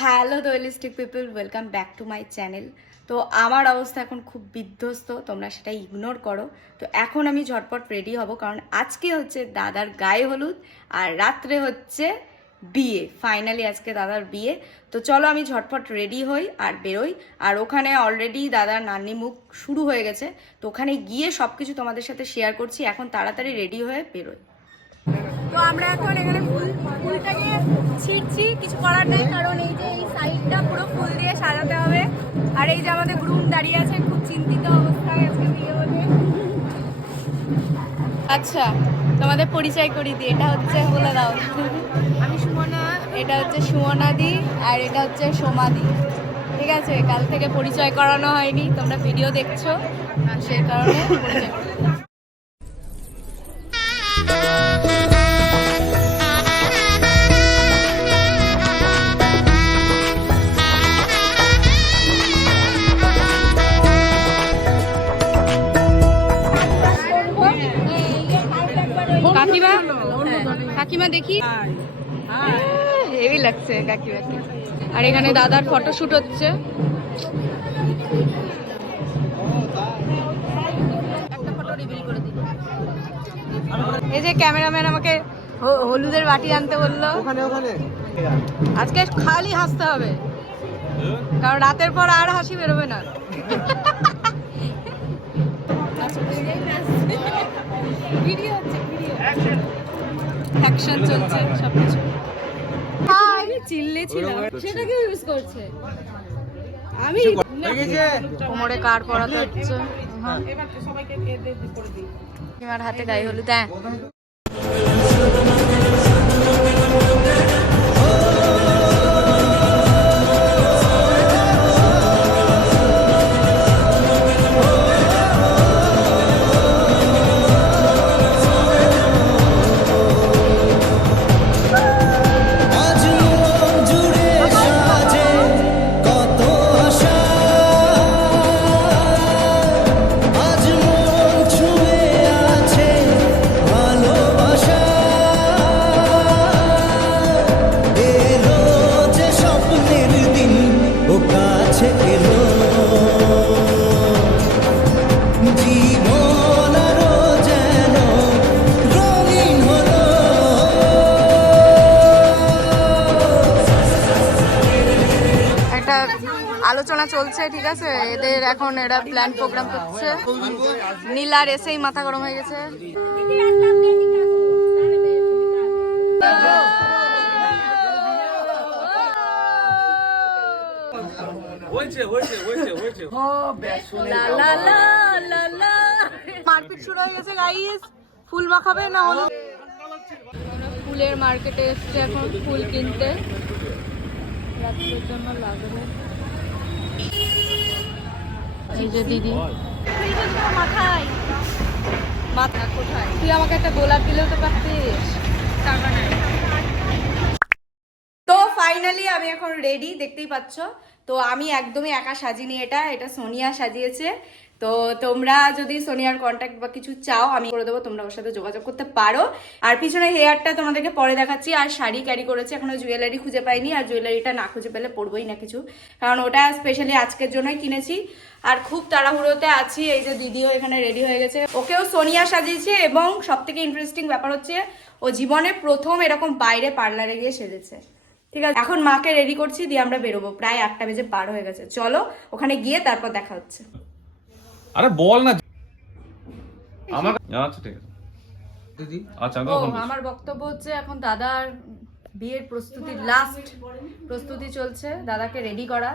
Hello the holistic people, welcome back to my channel. তো আমার অবস্থা এখন খুব বিধ্বস্ত, তোমরা সেটা ইগনোর করো। তো এখন আমি ঝটপট রেডি হব, কারণ আজকে হচ্ছে দাদার গায়ে হলুদ আর রাত্রে হচ্ছে বিয়ে। ফাইনালি আজকে দাদার বিয়ে। তো চলো আমি ঝটপট রেডি হই আর বেরোই। আর ওখানে অলরেডি দাদার নান্নি মুখ শুরু হয়ে গেছে, তো ওখানে গিয়ে সব কিছু তোমাদের সাথে শেয়ার করছি। এখন তাড়াতাড়ি রেডি হয়ে বেরোই। তো আমরা এখন এখানে ফুলটাকে ছিঁড়ছি, কিছু করার নেই, কারণ এই যে এই সাইডটা পুরো ফুল দিয়ে সাজাতে হবে। আর এই যে আমাদের গ্রুম দাঁড়িয়ে আছে খুব চিন্তিত অবস্থায়, আজকে বিয়ে হবে। আচ্ছা, তোমাদের পরিচয় করি দিই। এটা হচ্ছে, বলে দাও। আমি সুমনা। এটা হচ্ছে সুমনাদি আর এটা হচ্ছে সোমাদি। ঠিক আছে, কাল থেকে পরিচয় করানো হয়নি, তোমরা ভিডিও দেখছো সেই কারণে পরিচয় করানো। কাকিমা, কাকিমা দেখি, হেভি লাগছে কাকিমাকে। আর এখানে দাদার ফটোশুট হচ্ছে। একটা ফটো রিভিল করে দিই। এই যে ক্যামেরাম্যান আমাকে হলুদের বাটি আনতে বললো। আজকে খালি হাসতে হবে, কারণ রাতের পর আর হাসি বেরোবে না। অ্যাকশন চলছে সবকিছু। চিল্লে ছিল, সেটাকে ইউজ করছে। আমি কোমরে কার পরাতে হচ্ছে। তোমার হাতে গায়ে হলুদ। হ্যাঁ, আলোচনা চলছে। ঠিক আছে, এদের এখন এরা প্ল্যান প্রোগ্রাম করছে। নীলার এসেই মাথা গরম হয়ে গেছে। মারপিট শুরু হয়ে গেছে গাইস। ফুল মাখাবে না হলো। ফুলের মার্কেটে এসছে এখন ফুল কিনতে, রাত্রের জন্য লাগবে। এই যে দিদি, মাথা কোথায়? তুই আমাকে একটা গোলাপ দিলেও তো পারতিস। তো ফাইনালি আমি এখন রেডি, দেখতেই পাচ্ছ। তো আমি একদমই একা সাজিনি, এটা সোনিয়া সাজিয়েছে। তো তোমরা যদি সোনিয়ার কন্ট্যাক্ট বা কিছু চাও আমি করে দেবো, তোমরা ওর সাথে যোগাযোগ করতে পারো। আর পিছনে হেয়ারটা তোমাদেরকে পরে দেখাচ্ছি। আর শাড়ি ক্যারি করেছে, এখনো জুয়েলারি খুঁজে পাইনি। আর জুয়েলারিটা না খুঁজে পেলে পরবোই না কিছু, কারণ ওটা স্পেশালি আজকের জন্যই কিনেছি। আর খুব তাড়াহুড়োতে আছি। এই যে দিদিও এখানে রেডি হয়ে গেছে, ওকেও সোনিয়া সাজিয়েছে। এবং সব থেকে ইন্টারেস্টিং ব্যাপার হচ্ছে ও জীবনে প্রথম এরকম বাইরে পার্লারে গিয়ে সেজেছে। ঠিক আছে, এখন মাকে রেডি করছি, দিয়ে আমরা বেরোবো। প্রায় 8টা বেজে পার হয়ে গেছে। চলো ওখানে গিয়ে তারপর দেখা হচ্ছে। আরে বল না আমার। আচ্ছা ঠিক আছে দিদি। আচ্ছা আমার বক্তব্য হচ্ছে এখন দাদার বিয়ের প্রস্তুতির লাস্ট প্রস্তুতি চলছে, দাদাকে রেডি করা,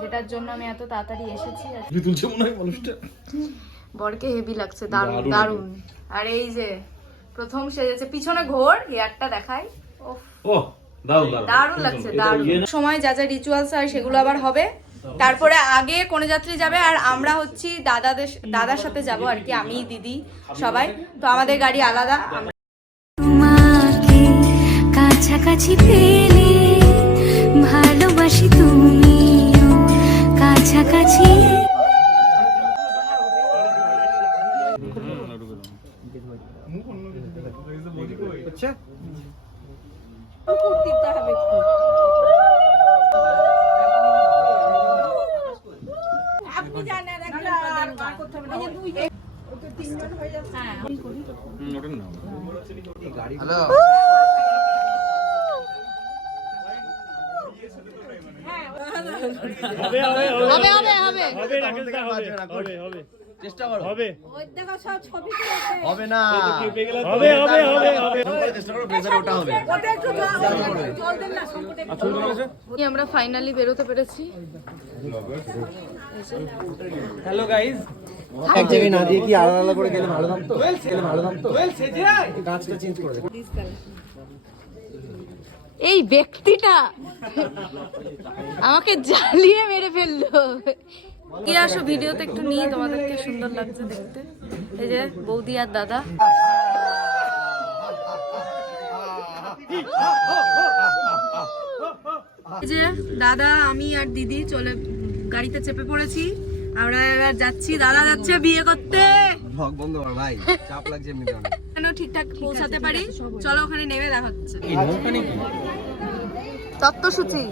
যেটার জন্য আমি এত তাড়াতাড়ি এসেছি। তুলছে মনে হয় মানুষটা, বরকে হেভি লাগছে, দারুণ দারুণ। আর এই যে প্রথম সেজেছে, পিছনে ঘোর, হেয়ারটা দেখাই। ও দারুণ লাগছে, দারুণ। সময় যা যা রিচুয়ালস হয় সেগুলো আবার হবে। তারপরে আগে কোনে যাত্রী যাবে, আর আমরা হচ্ছি দাদার সাথে যাব আর কি, আমি দিদি সবাই। তো আমাদের গাড়ি আলাদা। তোমাকে কাছাকাছি পেলে ভালোবাসি, তুমিও কাছাকাছি। চেষ্টা করো হবে হবে না হবে হবে হবে হবে চেষ্টা করো প্রেসার ওটা হবে আমরা ফাইনালি বেরোতে পেরেছি। হ্যালো গাইস এক জায়গায় না দিয়ে কি আলাদা আলাদা করে গেলে ভালো থাকতো গাছটা চেঞ্জ করে দে এই ব্যক্তিটা আমাকে জ্বালিয়ে মেরে ফেললো। কি আসো ভিডিওতে একটু নিয়ে তোমাদেরকে, সুন্দর লাগছে দেখতে। এই যে বৌদি আর দাদা। এই যে দাদা, আমি আর দিদি চলে গাড়িতে চেপে পড়েছি। আমরা এবার যাচ্ছি, দাদা যাচ্ছে বিয়ে করতে। ব্লগ বন্ধ কর ভাই, চাপ লাগছে এমনিতে অনেক। কেন ঠিকঠাক পৌঁছাতে পারি, চলো ওখানে নেমে দেখা হচ্ছে। তত্ত্বসূচি,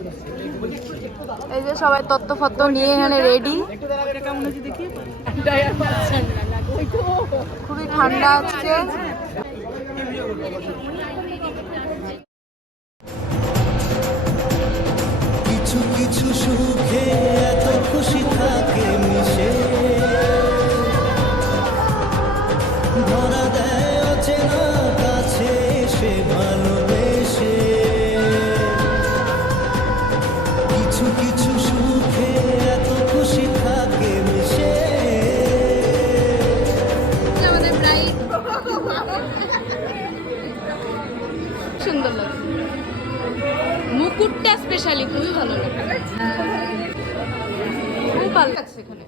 এই যে সবাই তত্ত্ব ফত্ত্ব নিয়ে এখানে রেডি। খুবই ঠান্ডা আজকে। কিছু কিছু সুখে এত খুশি থাকে মিশে ধরা দেয় অচেনা কাছে এসে ভালোবেসে কিছু কিছু সুখে এত খুশি থাকে মিশে আমাদের ব্রাইড সুন্দর লাগছে, মুকুটটা স্পেশালি খুবই ভালো লাগে, খুব ভালো লাগছে। এখানে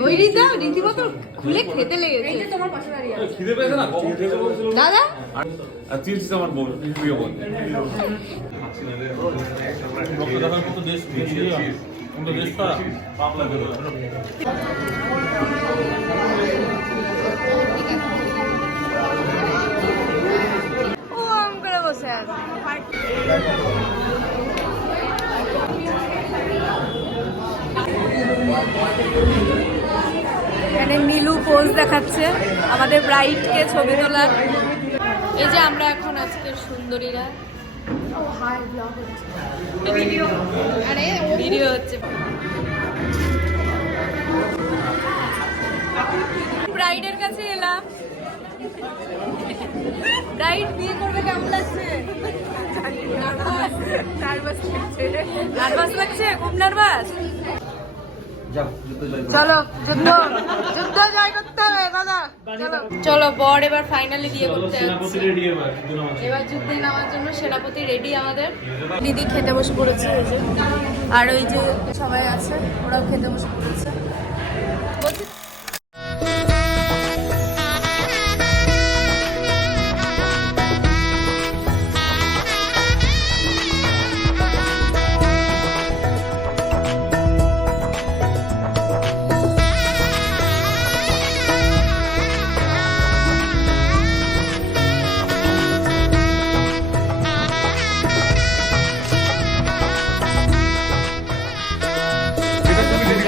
দইটা রীতিমতো খুলে খেতে লেগেছে। খিদে পেয়েছে না, কখন খেতে বলছিল দাদা আর চিপস আমার বোন প্রিয় বোন লোকটা দেখার মতো দেশ কিন্তু দেশটা পাপ লাগে ও আম করে বসে আছে। এখানে নীলু পোজ দেখাচ্ছে আমাদের ব্রাইডকে ছবি তোলার। এই যে আমরা এখন আজকের সুন্দরীরা, ভিডিও হচ্ছে। ব্রাইডের কাছে এলাম। ব্রাইড বিয়ে করবে, কেমন লাগছে? নার্ভাস লাগছে, খুব নার্ভাস। চলো যুদ্ধ যুদ্ধ জয় করতে হবে দাদা। চলো চলো, বর এবার ফাইনালি বিয়ে করতে যাচ্ছে। এবার যুদ্ধে নামার জন্য সেনাপতি রেডি আমাদের। দিদি খেতে বসে পড়েছে, ওই যে, আর ওই যে সবাই আছে, ওরাও খেতে বসে পড়েছে।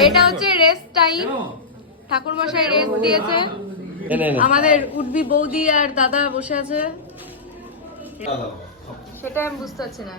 এটা হচ্ছে রেস্ট টাইম, ঠাকুর মশাই রেস্ট দিয়েছে। আমাদের উঠবি বৌদি আর দাদা বসে আছে, সেটা আমি বুঝতে পারছি না।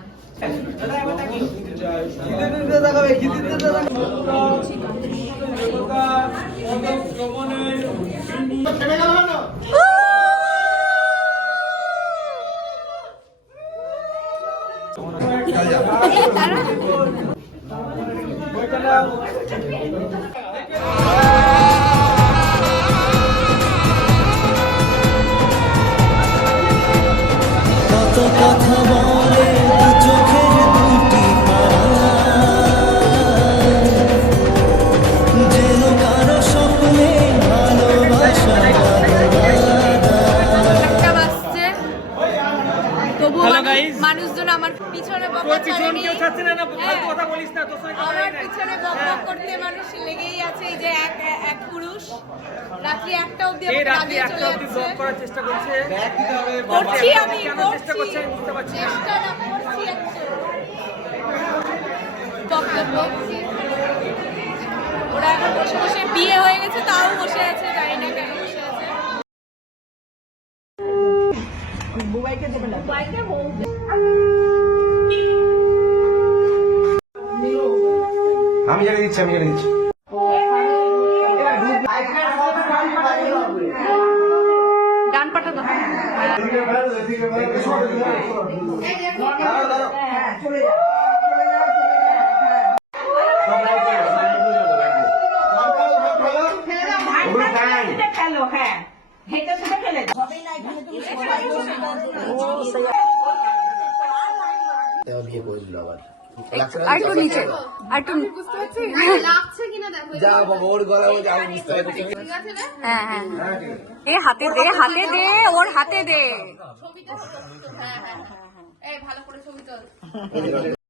কত কথা বলে দু চোখের দুটি তারা যেন কারো স্বপ্নে ভালোবাসা একটা বাজছে, তবুও মানুষজন আমার পিছনে বকবক ছাড়েনি। আমার পিছনে বকবক করতে মানুষ লেগেই আছে। এই যে এক পুরুষ রাত্রি 1টা অবধি আমাকে রাগিয়ে চলে যাচ্ছে। করছি আমি, চেষ্টা না করছি বকবক করছি। ওরা এখন বসে বসে বিয়ে হয়ে গেছে আছে তাও বসে আছে, জানি না কেন বসে আছে। আমি জানিয়ে দিচ্ছি, আমি জানিয়ে দিচ্ছি। ডান পাটা দাও। আর একটু নিচে, আর একটু বুঝতে পারছি লাগছে কিনা দেখো। যা বাবা, ওর গলা ও যা বুঝতে পারছি। হ্যাঁ হ্যাঁ, এ হাতে দে, হাতে দে, ওর হাতে দে। ছবিটা হ্যাঁ হ্যাঁ হ্যাঁ, এই ভালো করে ছবি তোল।